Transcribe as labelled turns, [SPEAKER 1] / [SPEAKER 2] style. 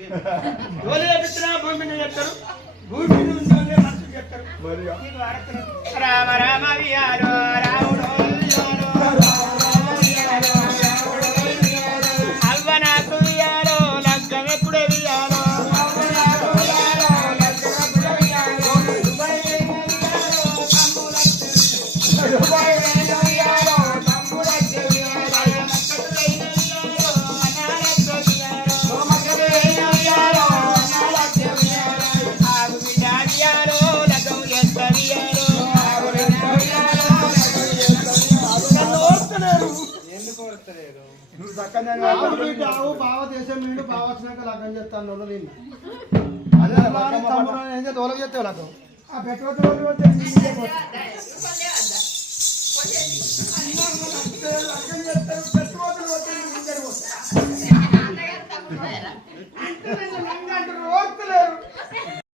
[SPEAKER 1] ఎవరు చేపించినా భూమి మీద చెప్తారు? భూమి మీద ఉండే మనసు చెప్తారు. రామ రామ వియాలో రాముడు అవ్వ నాకు వియాలో
[SPEAKER 2] ఎందుకు కొడతలేరు
[SPEAKER 3] నువ్వు చక్కగా
[SPEAKER 4] ఆవు బావ దేశం నుండి బావ వచ్చినాక లగ్గం చేస్తాను నేను
[SPEAKER 3] అదే
[SPEAKER 4] తమ్ముడు ఏం చేస్తే వాళ్ళకి చెప్తే లగ్గం
[SPEAKER 3] ఆ నీకే పోతుంది. లగ్గం చేస్తారు, నీకే పోతుంది.